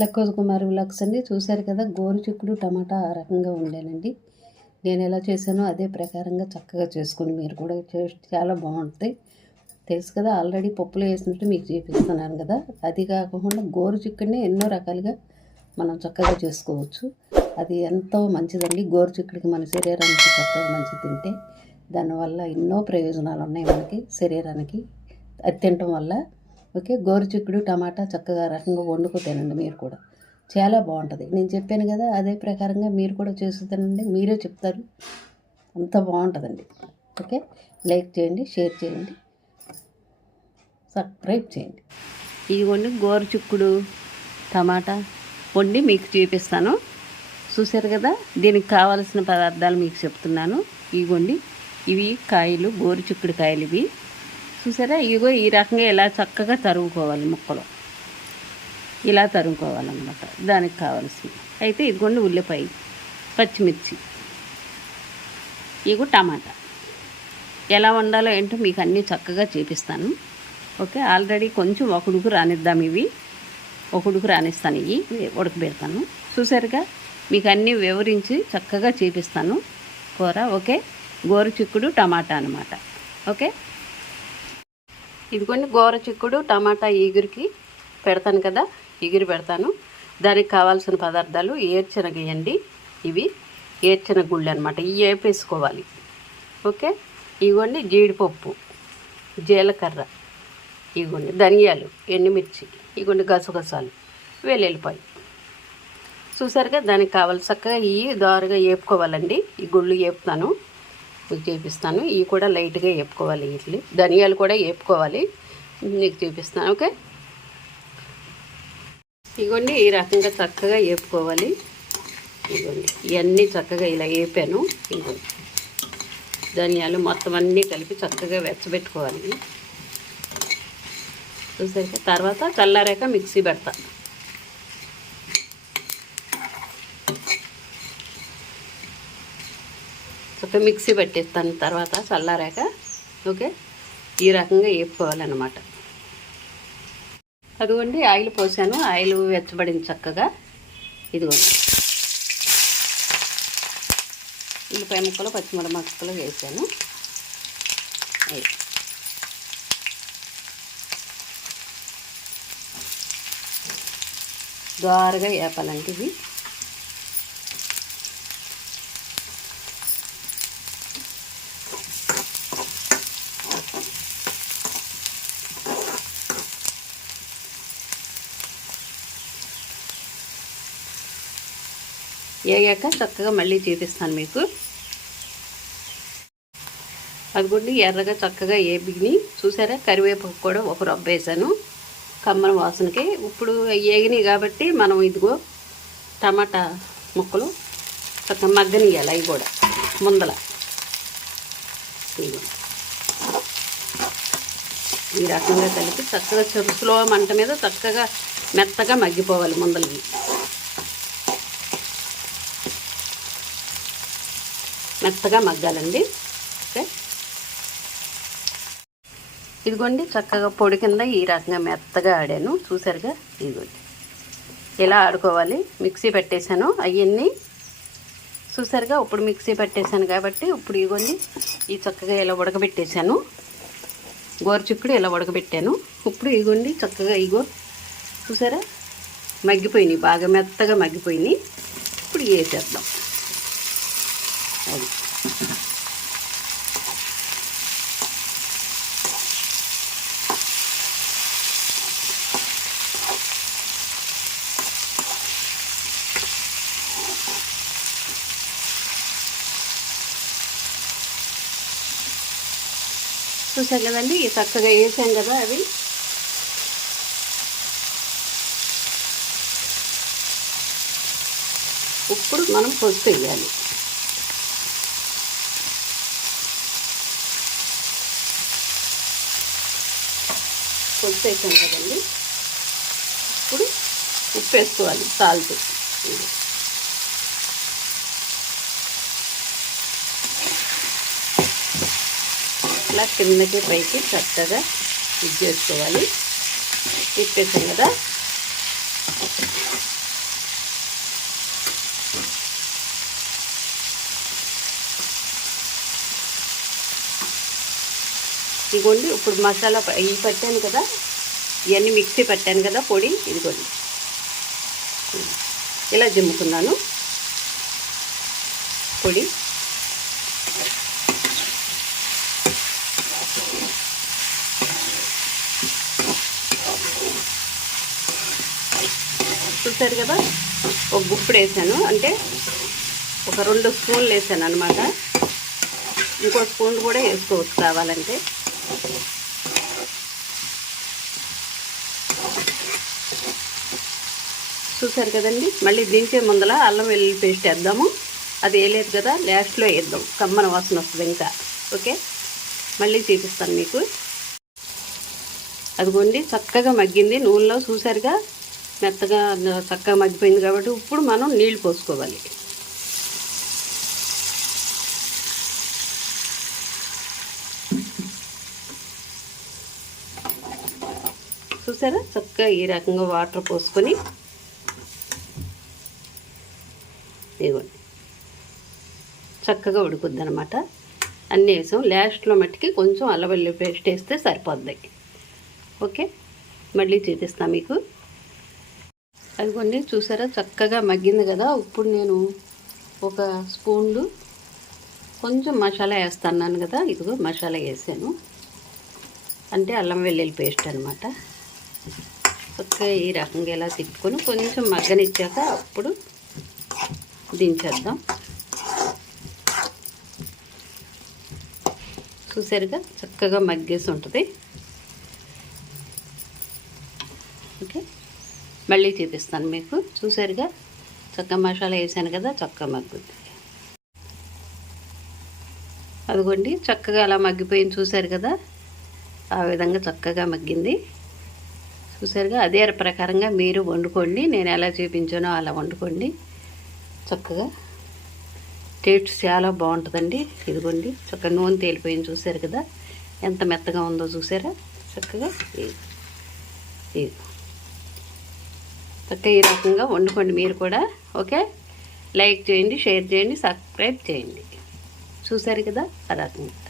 లక్కోజ్ కుమార్ విలాక్స్ అండి చూశారు కదా గోరు చిక్కుడు టమాటా ఆ రకంగా ఉండేనండి. నేను ఎలా చేశానో అదే ప్రకారంగా చక్కగా చేసుకుని మీరు కూడా చాలా బాగుంటుంది తెలుసు కదా ఆల్రెడీ పప్పులో వేసినట్టు మీకు చూపిస్తున్నాను కదా. అది కాకుండా గోరు చిక్కుడిని ఎన్నో రకాలుగా మనం చక్కగా చేసుకోవచ్చు. అది ఎంతో మంచిదండి. గోరు చిక్కుడికి మన శరీరానికి చక్కగా మంచి తింటే. దానివల్ల ఎన్నో ప్రయోజనాలు ఉన్నాయి మనకి శరీరానికి. అది తినటం వల్ల ఓకే గోరుచిక్కుడు టమాటా చక్కగా రకంగా వండుకు తినండి మీరు కూడా. చాలా బాగుంటుంది. నేను చెప్పాను కదా అదే ప్రకారంగా మీరు కూడా చేసి తినండి మీరే చెప్తారు. అంత బాగుంటుందండి. ఓకే లైక్ చేయండి షేర్ చేయండి సబ్స్క్రైబ్ చేయండి. ఇదిగోండి గోరుచిక్కుడు టమాటా వండి మీకు చూపిస్తాను. చూశారు కదా దీనికి కావాల్సిన పదార్థాలు మీకు చెప్తున్నాను. ఇదిగోండి ఇవి కాయలు గోరుచుక్కుడు కాయలు ఇవి. చూసారా? ఇగో ఈ రకంగా ఇలా చక్కగా తరుగుకోవాలి ముక్కలు. ఇలా తరుగుకోవాలన్నమాట దానికి కావాల్సింది అయితే ఇదిగోండి ఉల్లిపాయ పచ్చిమిర్చి ఇగో టమాటా. ఎలా వండాలో ఏంటో మీకు అన్నీ చక్కగా చూపిస్తాను. ఓకే ఆల్రెడీ కొంచెం ఒకడుకు రానిద్దాం ఇవి. ఒకడుకు రానిస్తాను ఇవి. ఉడకబెడతాను. చూసారుగా? మీకు అన్నీ వివరించి చక్కగా చూపిస్తాను. కూర ఓకే? గోరు చిక్కుడు టమాటా అనమాట ఓకే? ఇదిగోండి గోర చిక్కుడు టమాటా ఈగురికి పెడతాను కదా ఈగురు పెడతాను. దానికి కావాల్సిన పదార్థాలు ఏర్చెనగ ఇవి ఏర్చెన గుళ్ళు అనమాట ఇవి వేపేసుకోవాలి ఓకే? ఇగోండి జీడిపప్పు జీలకర్ర ఇగోండి ధనియాలు ఎండుమిర్చి ఇగోండి గసగసాలు వెల్లుల్లిపాయ. చూసారుగా? దానికి కావాలి చక్కగా ఇవి దారుగా వేపుకోవాలండి ఈ గుళ్ళు వేపుతాను మీకు చూపిస్తాను ఇవి కూడా లైట్గా వేపుకోవాలి ఇడ్లీ. ధనియాలు కూడా వేపుకోవాలి మీకు చూపిస్తాను ఓకే? ఇగోండి ఈ రకంగా చక్కగా వేపుకోవాలి ఇగోండి ఇవన్నీ చక్కగా ఇలా వేపాను ఇగోండి ధనియాలు మొత్తం అన్నీ కలిపి చక్కగా వెచ్చబెట్టుకోవాలి. చూసాక తర్వాత చల్లారాక మిక్సీ పెడతాను చక్కగా మిక్సీ పెట్టేస్తాను తర్వాత చల్లారాక ఓకే? ఈ రకంగా వేపుకోవాలన్నమాట. అదిగోండి ఆయిల్ పోసాను. ఆయిల్ వెచ్చబడింది చక్కగా. ఇదిగోండి. ఉల్లిపాయ ముక్కలు పచ్చిమిర ముక్కలు వేసాను. అయి. దారుగా వేపాలంటే ఇవి వేగాక చక్కగా మళ్ళీ చూపిస్తాను మీకు. అదిగోండి ఎర్రగా చక్కగా ఏపిని చూసారా? కరివేపాకు కూడా ఒక రబ్బ వేసాను కమ్మన వాసనకి. ఇప్పుడు ఏగినాయి కాబట్టి మనం ఇదిగో టమాటా ముక్కలు చక్కగా మగ్గనియాలి అవి కూడా ముందల. ఈ రకంగా కలిపి చక్కగా చెరు స్లో మంట మీద చక్కగా మెత్తగా మగ్గిపోవాలి ముందలవి మెత్తగా మగ్గాలండి. ఓకే. ఇదిగోండి చక్కగా పొడి కింద ఈ రకంగా మెత్తగా ఆడాను. చూసారుగా? ఇదిగోండి. ఇలా ఆడుకోవాలి? మిక్సీ పెట్టేశాను. అవన్నీ చూసారుగా? ఇప్పుడు మిక్సీ పెట్టేశాను కాబట్టి ఇప్పుడు ఇదిగోండి ఈ చక్కగా ఇలా ఉడకబెట్టేశాను. గోరుచిక్కుడు ఇలా ఉడకబెట్టాను. ఇప్పుడు ఇదిగోండి చక్కగా ఇగో చూసారా? మగ్గిపోయినాయి బాగా మెత్తగా మగ్గిపోయినాయి. ఇప్పుడు వేసేద్దాం. అది. చూసాం కదండి చక్కగా వేసాం కదా అవి. ఇప్పుడు మనం పసుపు వేయాలి పులుసు వేసాం కదండి. ఇప్పుడు ఉప్పు వేసుకోవాలి సాల్ట్. ఇట్లా కిందకి పైకి చక్కగా ఇది చేసుకోవాలి. తిప్పేసాం కదా. ఇదిగోండి ఇప్పుడు మసాలా ఇవి పట్టాను కదా ఇవన్నీ మిక్సీ పట్టాను కదా పొడి ఇదిగోండి. ఇలా జిమ్ముకున్నాను. పొడి. చూసారు కదా ఒక గుప్పుడు వేసాను. అంటే ఒక రెండు స్పూన్లు వేసాను అనమాట ఇంకో స్పూన్ కూడా వేసుకోవచ్చు కావాలంటే. చూసారు కదండి? మళ్ళీ దించే ముందల అల్లం వెల్లుల్లి పేస్ట్ వేద్దాము. అది వేయలేదు కదా లాస్ట్లో వేద్దాం. కమ్మన వాసన వస్తుంది ఇంకా. ఓకే? మళ్ళీ చూపిస్తాను మీకు. అదిగోండి చక్కగా మగ్గింది. నూనెలో చూసారుగా మెత్తగా చక్కగా మగ్గిపోయింది కాబట్టి ఇప్పుడు మనం నీళ్ళు పోసుకోవాలి. చూసారా? చక్కగా ఈ రకంగా వాటర్ పోసుకొని ఇదిగోండి చక్కగా ఉడుకుద్ది అనమాట అన్నీ వేసాం. లాస్ట్లో మట్టికి కొంచెం అల్లవల్లి పేస్ట్ వేస్తే సరిపోద్ది. ఓకే? మళ్ళీ చూపిస్తాను మీకు. అదిగోండి చూసారా? చక్కగా మగ్గింది కదా? ఇప్పుడు నేను ఒక స్పూన్లు కొంచెం మసాలా వేస్తున్నాను కదా? ఇదిగో మసాలా వేసాను. అంటే అల్లం వెల్లుల్లి పేస్ట్ అనమాట చక్కగా ఈ రకంగా ఇలా తిప్పుకొని కొంచెం మగ్గనిచ్చాక అప్పుడు దించేద్దాం. చూసారుగా? చక్కగా మగ్గేసి ఉంటుంది. ఓకే? మళ్ళీ చూపిస్తాను మీకు. చూసారుగా? చక్క మసాలా వేసాను కదా చక్క మగ్గుద్ది. అదిగోండి చక్కగా అలా మగ్గిపోయింది. చూసారు కదా? ఆ విధంగా చక్కగా మగ్గింది. చూసారుగా అదే ప్రకారంగా మీరు వండుకోండి. నేను ఎలా చూపించానో అలా వండుకోండి. చక్కగా. టేస్ట్ చాలా బాగుంటుందండి. ఇదిగోండి. చక్కగా నూనె తేలిపోయింది చూసారు కదా? ఎంత మెత్తగా ఉందో చూసారా చక్కగా ఇది చక్కగా ఈ రకంగా వండుకోండి మీరు కూడా. ఓకే? లైక్ చేయండి షేర్ చేయండి సబ్స్క్రైబ్ చేయండి. చూసారు కదా? ఆ రకంగా.